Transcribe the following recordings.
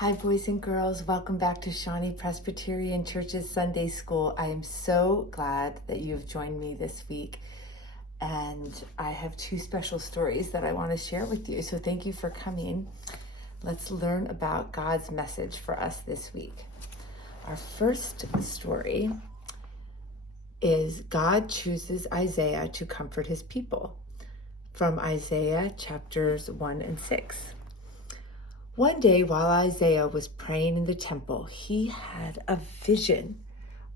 Hi, boys and girls. Welcome back to Shawnee Presbyterian Church's Sunday School. I am so glad that you have joined me this week. And I have two special stories that I want to share with you. So thank you for coming. Let's learn about God's message for us this week. Our first story is God chooses Isaiah to comfort his people, from Isaiah chapters 1 and 6. One day while Isaiah was praying in the temple, he had a vision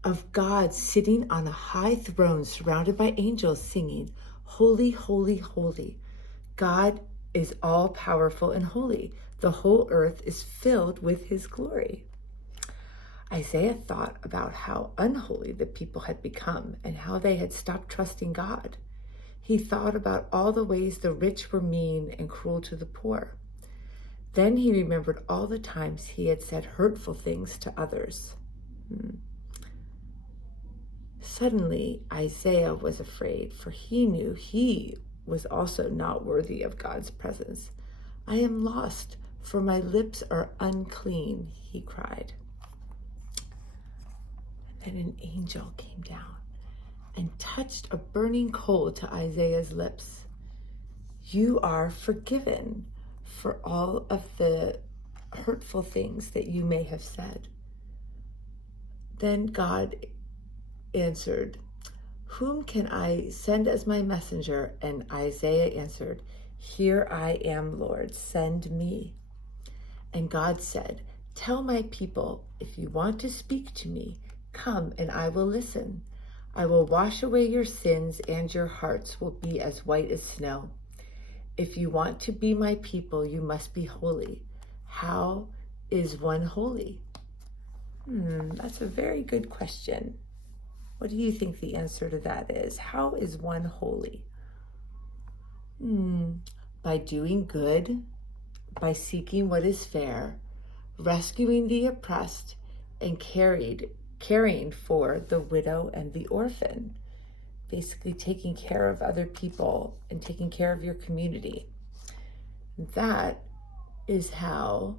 of God sitting on a high throne surrounded by angels singing, "Holy, holy, holy. God is all powerful and holy. The whole earth is filled with his glory." Isaiah thought about how unholy the people had become and how they had stopped trusting God. He thought about all the ways the rich were mean and cruel to the poor. Then he remembered all the times he had said hurtful things to others. Suddenly, Isaiah was afraid, for he knew he was also not worthy of God's presence. "I am lost, for my lips are unclean," he cried. And then an angel came down and touched a burning coal to Isaiah's lips. "You are forgiven for all of the hurtful things that you may have said." Then God answered, "Whom can I send as my messenger?" And Isaiah answered, "Here I am, Lord, send me." And God said, "Tell my people, if you want to speak to me, come and I will listen. I will wash away your sins and your hearts will be as white as snow. If you want to be my people, you must be holy. How is one holy?" That's a very good question. What do you think the answer to that is? How is one holy? By doing good, by seeking what is fair, rescuing the oppressed, and caring for the widow and the orphan. Basically taking care of other people and taking care of your community. That is how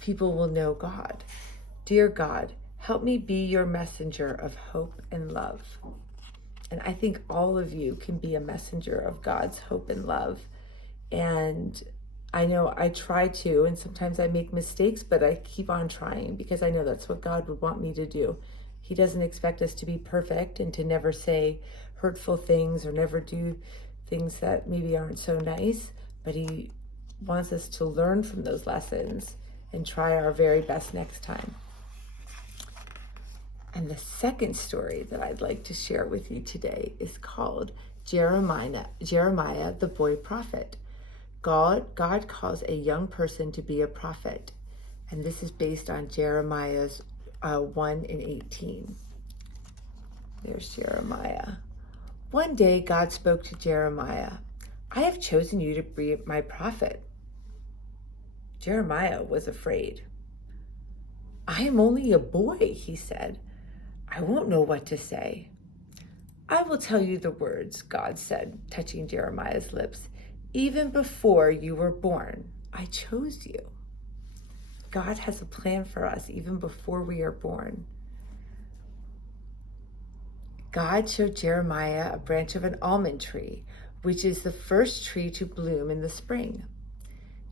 people will know God. Dear God, help me be your messenger of hope and love. And I think all of you can be a messenger of God's hope and love. And I know I try to, and sometimes I make mistakes, but I keep on trying because I know that's what God would want me to do. He doesn't expect us to be perfect and to never say hurtful things or never do things that maybe aren't so nice, but he wants us to learn from those lessons and try our very best next time. And the second story that I'd like to share with you today is called Jeremiah, the boy prophet. God calls a young person to be a prophet, and this is based on Jeremiah's 1 and 18. There's Jeremiah. One day God spoke to Jeremiah, "I have chosen you to be my prophet." Jeremiah was afraid. "I am only a boy," he said. "I won't know what to say." "I will tell you the words," God said, touching Jeremiah's lips. "Even before you were born, I chose you." God has a plan for us even before we are born. God showed Jeremiah a branch of an almond tree, which is the first tree to bloom in the spring.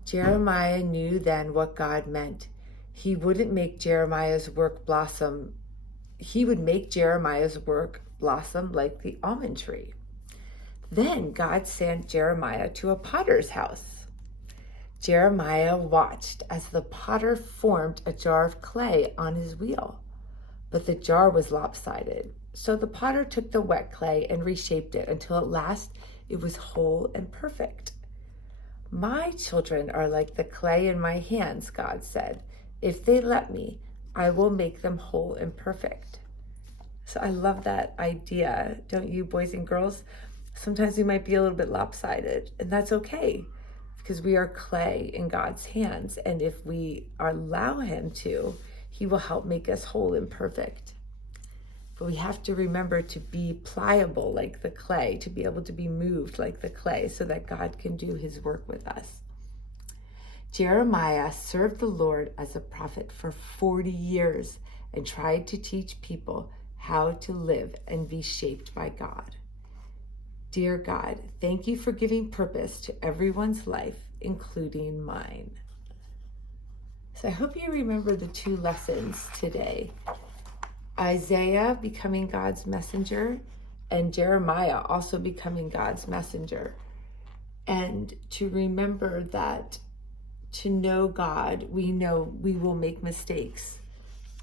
Jeremiah knew then what God meant. He would make Jeremiah's work blossom like the almond tree. Then God sent Jeremiah to a potter's house. Jeremiah watched as the potter formed a jar of clay on his wheel, but the jar was lopsided. So the potter took the wet clay and reshaped it until at last it was whole and perfect. "My children are like the clay in my hands," God said. "If they let me, I will make them whole and perfect." So I love that idea, don't you, boys and girls? Sometimes we might be a little bit lopsided, and that's okay because we are clay in God's hands. And if we allow him to, he will help make us whole and perfect. But we have to remember to be pliable like the clay, to be able to be moved like the clay so that God can do his work with us. Jeremiah served the Lord as a prophet for 40 years and tried to teach people how to live and be shaped by God. Dear God, thank you for giving purpose to everyone's life, including mine. So I hope you remember the 2 lessons today. Isaiah becoming God's messenger and Jeremiah also becoming God's messenger. And to remember that to know God, we know we will make mistakes,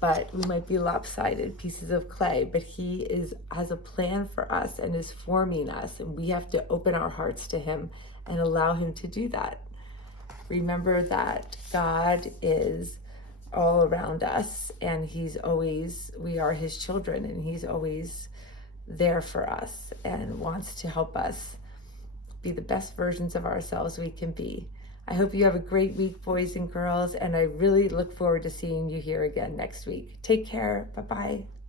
but we might be lopsided pieces of clay, but he has a plan for us and is forming us, and we have to open our hearts to him and allow him to do that. Remember that God is all around us, and we are his children, and he's always there for us and wants to help us be the best versions of ourselves we can be. I hope you have a great week, boys and girls, and I really look forward to seeing you here again next week. Take care. Bye-bye.